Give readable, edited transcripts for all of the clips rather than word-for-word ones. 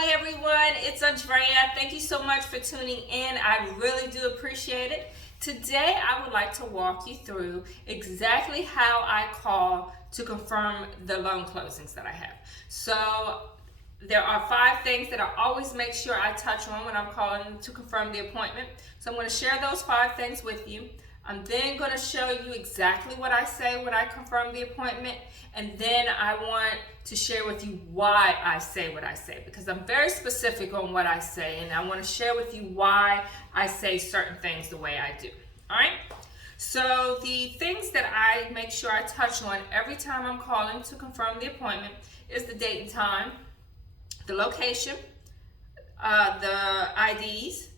Hi everyone, it's Andrea. Thank you so much for tuning in. I really do appreciate it. Today I would like to walk you through exactly how I call to confirm the loan closings that I have. So there are 5 things that I always make sure I touch on when I'm calling to confirm the appointment. So I'm going to share those 5 things with you. I'm then going to show you exactly what I say when I confirm the appointment, and then I want to share with you why I say what I say, because I'm very specific on what I say, and I want to share with you why I say certain things the way I do. All right? So the things that I make sure I touch on every time I'm calling to confirm the appointment is the date and time, the location, the IDs,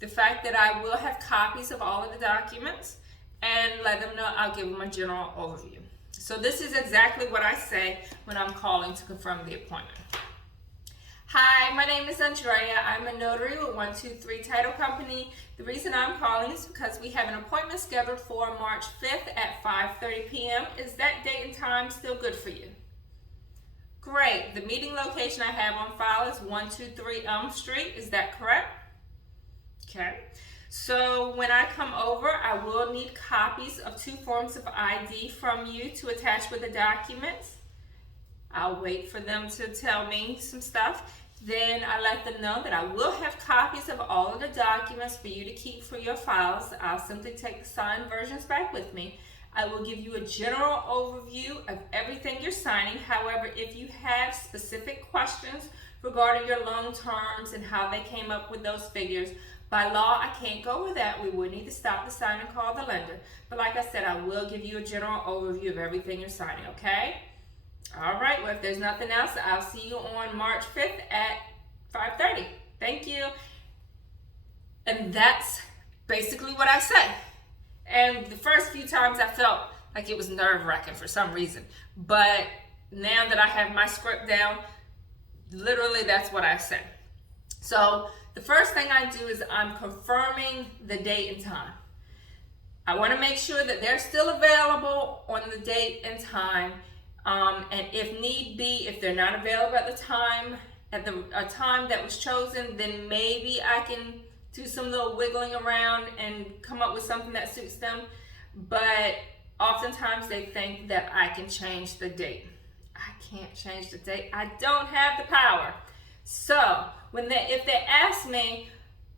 the fact that I will have copies of all of the documents, and let them know I'll give them a general overview. So this is exactly what I say when I'm calling to confirm the appointment. Hi, my name is Andrea. I'm a notary with 123 Title Company. The reason I'm calling is because we have an appointment scheduled for March 5th at 5:30 p.m. Is that date and time still good for you? Great. The meeting location I have on file is 123 Elm Street. Is that correct? Okay, so when I come over, I will need copies of 2 forms of ID from you to attach with the documents. I'll wait for them to tell me some stuff. Then I let them know that I will have copies of all of the documents for you to keep for your files. I'll simply take the signed versions back with me. I will give you a general overview of everything you're signing. However, if you have specific questions regarding your loan terms and how they came up with those figures, by law, I can't go over that. We would need to stop the sign and call the lender. But like I said, I will give you a general overview of everything you're signing, okay? All right, well, if there's nothing else, I'll see you on March 5th at 5:30. Thank you. And that's basically what I say. And the first few times I felt like it was nerve-wracking for some reason. But now that I have my script down, literally that's what I say. So the first thing I do is I'm confirming the date and time. I want to make sure that they're still available on the date and time. And if need be, if they're not available at the time, at a time that was chosen, then maybe I can do some little wiggling around and come up with something that suits them. But oftentimes they think that I can change the date. I can't change the date. I don't have the power. So if they ask me,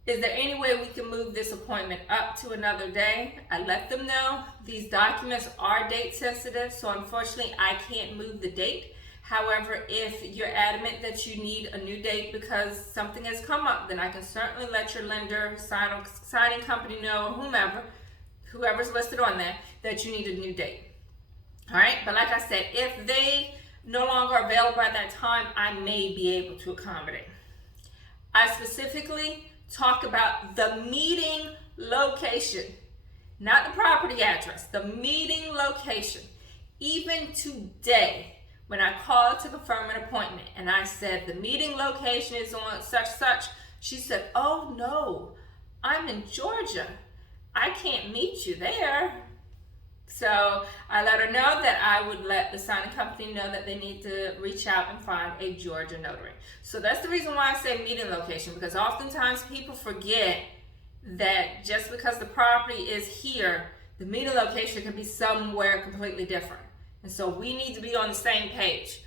is there any way we can move this appointment up to another day, I let them know these documents are date sensitive, so unfortunately I can't move the date. However, if you're adamant that you need a new date because something has come up, then I can certainly let your lender, signing company know, or whoever's listed on there, that you need a new date. All right, but like I said, if they no longer available at that time, I may be able to accommodate. I specifically talk about the meeting location, not the property address, the meeting location. Even today, when I called to confirm an appointment and I said the meeting location is on such, she said, oh no, I'm in Georgia. I can't meet you there. So I let her know that I would let the signing company know that they need to reach out and find a Georgia notary. So that's the reason why I say meeting location, because oftentimes people forget that just because the property is here, the meeting location can be somewhere completely different. And so we need to be on the same page.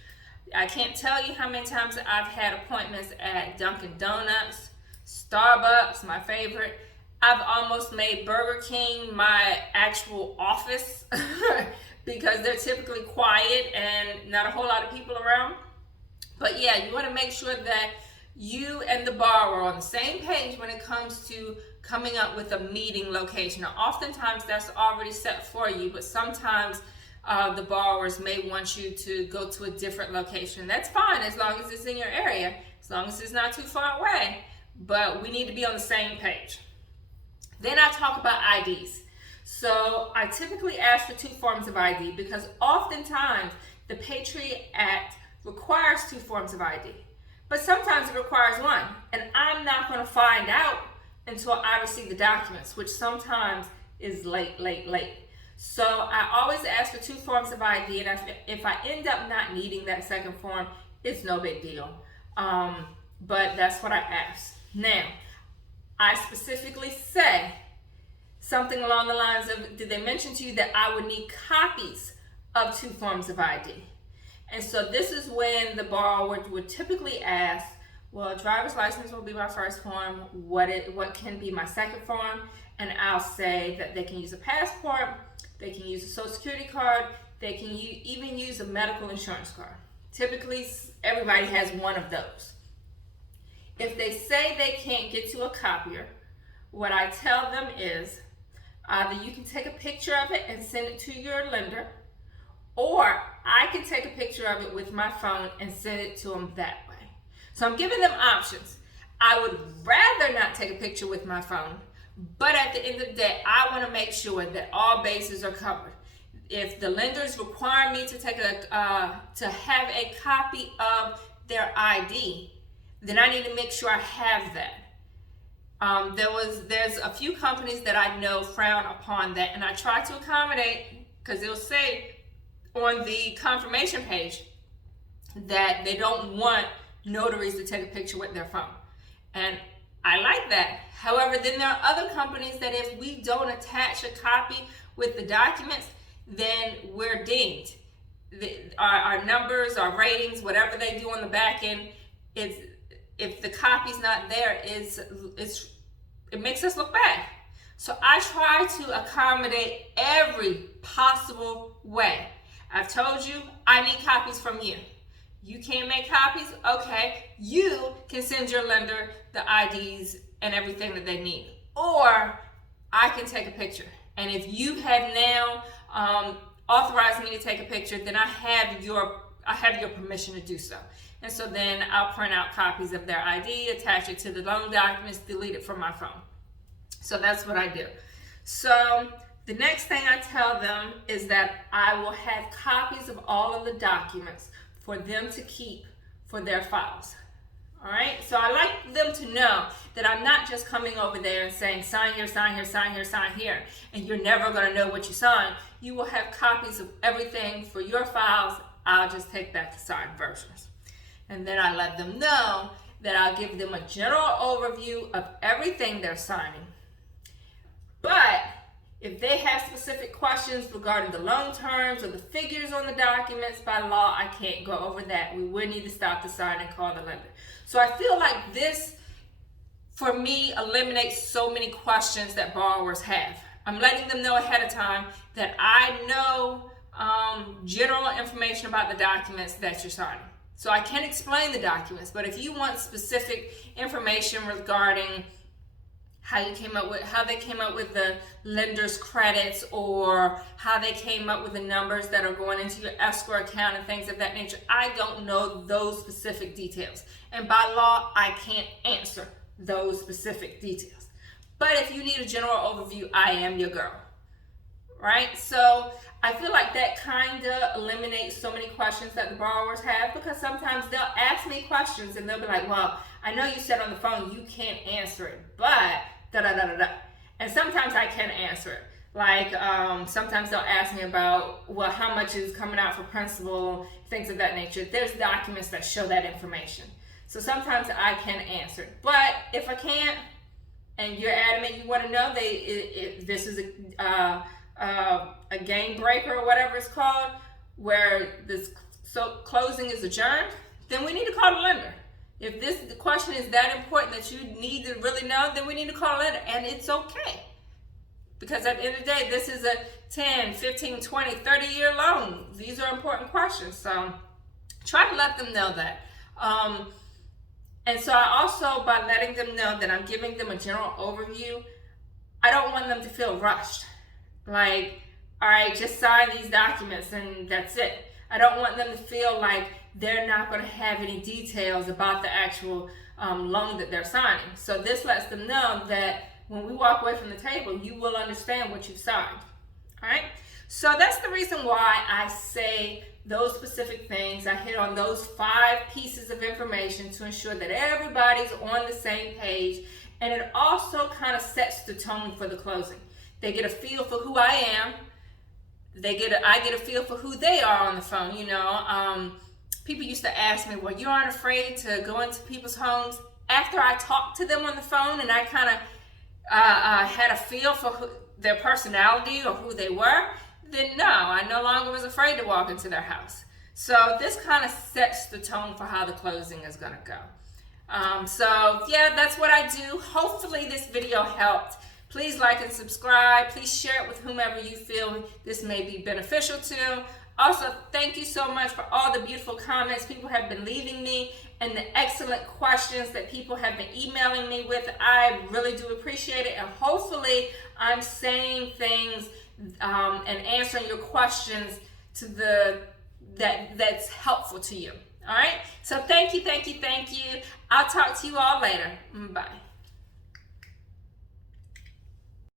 I can't tell you how many times I've had appointments at Dunkin' Donuts, Starbucks, my favorite. I've almost made Burger King my actual office because they're typically quiet and not a whole lot of people around. But yeah, you want to make sure that you and the borrower are on the same page when it comes to coming up with a meeting location. Now, oftentimes that's already set for you, but sometimes the borrowers may want you to go to a different location. That's fine as long as it's in your area, as long as it's not too far away. But we need to be on the same page. Then I talk about IDs. So I typically ask for 2 forms of ID because oftentimes the Patriot Act requires 2 forms of ID. But sometimes it requires 1. And I'm not going to find out until I receive the documents, which sometimes is late. So I always ask for 2 forms of ID. And if I end up not needing that second form, it's no big deal. But that's what I asked. Now, I specifically say something along the lines of, did they mention to you that I would need copies of 2 forms of ID? And so this is when the borrower would typically ask, well, driver's license will be my first form. What can be my second form? And I'll say that they can use a passport, they can use a social security card, they can even use a medical insurance card. Typically, everybody has one of those. If they say they can't get to a copier, what I tell them is either you can take a picture of it and send it to your lender, or I can take a picture of it with my phone and send it to them that way. So I'm giving them options. I would rather not take a picture with my phone, but at the end of the day, I want to make sure that all bases are covered. If the lenders require me to have a copy of their ID, then I need to make sure I have that. There's a few companies that I know frown upon that, and I try to accommodate, because it'll say on the confirmation page that they don't want notaries to take a picture with their phone. And I like that. However, then there are other companies that if we don't attach a copy with the documents, then we're dinged. Our numbers, our ratings, whatever they do on the back end, if the copy's not there, it makes us look bad. So I try to accommodate every possible way. I've told you I need copies from you. You can't make copies? Okay, you can send your lender the IDs and everything that they need. Or I can take a picture. And if you have now authorized me to take a picture, then I have your permission to do so. And so then I'll print out copies of their ID, attach it to the loan documents, delete it from my phone. So that's what I do. So the next thing I tell them is that I will have copies of all of the documents for them to keep for their files. All right, so I like them to know that I'm not just coming over there and saying sign here, sign here, sign here, sign here, and you're never going to know what you signed. You will have copies of everything for your files. I'll just take back the signed versions. And then I let them know that I'll give them a general overview of everything they're signing. But if they have specific questions regarding the loan terms or the figures on the documents, by law, I can't go over that. We would need to stop the sign and call the lender. So I feel like this, for me, eliminates so many questions that borrowers have. I'm letting them know ahead of time that I know general information about the documents that you're signing. So I can explain the documents, but if you want specific information regarding how they came up with the lender's credits, or how they came up with the numbers that are going into your escrow account and things of that nature, I don't know those specific details. And by law, I can't answer those specific details. But if you need a general overview, I am your girl. Right? So I feel like that kind of eliminates so many questions that the borrowers have, because sometimes they'll ask me questions and they'll be like, well, I know you said on the phone you can't answer it, but da-da-da-da-da. And sometimes I can answer it. Like sometimes they'll ask me about, well, how much is coming out for principal, things of that nature. There's documents that show that information. So sometimes I can answer it. But if I can't, and you're adamant you want to know, this is a game breaker or whatever it's called, where this closing is adjourned, then we need to call the lender. If the question is that important that you need to really know, then we need to call a lender, and it's okay. Because at the end of the day, this is a 10, 15, 20, 30-year loan. These are important questions, so try to let them know that. And so I also, by letting them know that I'm giving them a general overview, I don't want them to feel rushed. Like, all right, just sign these documents and that's it. I don't want them to feel like they're not going to have any details about the actual loan that they're signing. So this lets them know that when we walk away from the table, you will understand what you've signed. All right? So that's the reason why I say those specific things. I hit on those 5 pieces of information to ensure that everybody's on the same page. And it also kind of sets the tone for the closing. They get a feel for who I am. I get a feel for who they are on the phone. You know, people used to ask me, well, you aren't afraid to go into people's homes? After I talked to them on the phone and I kind of had a feel for their personality or who they were, then no, I no longer was afraid to walk into their house. So this kind of sets the tone for how the closing is going to go. So yeah, that's what I do. Hopefully this video helped. Please like and subscribe. Please share it with whomever you feel this may be beneficial to. Also, thank you so much for all the beautiful comments people have been leaving me and the excellent questions that people have been emailing me with. I really do appreciate it, and hopefully I'm saying things and answering your questions to that's helpful to you. All right? So thank you. I'll talk to you all later. Bye.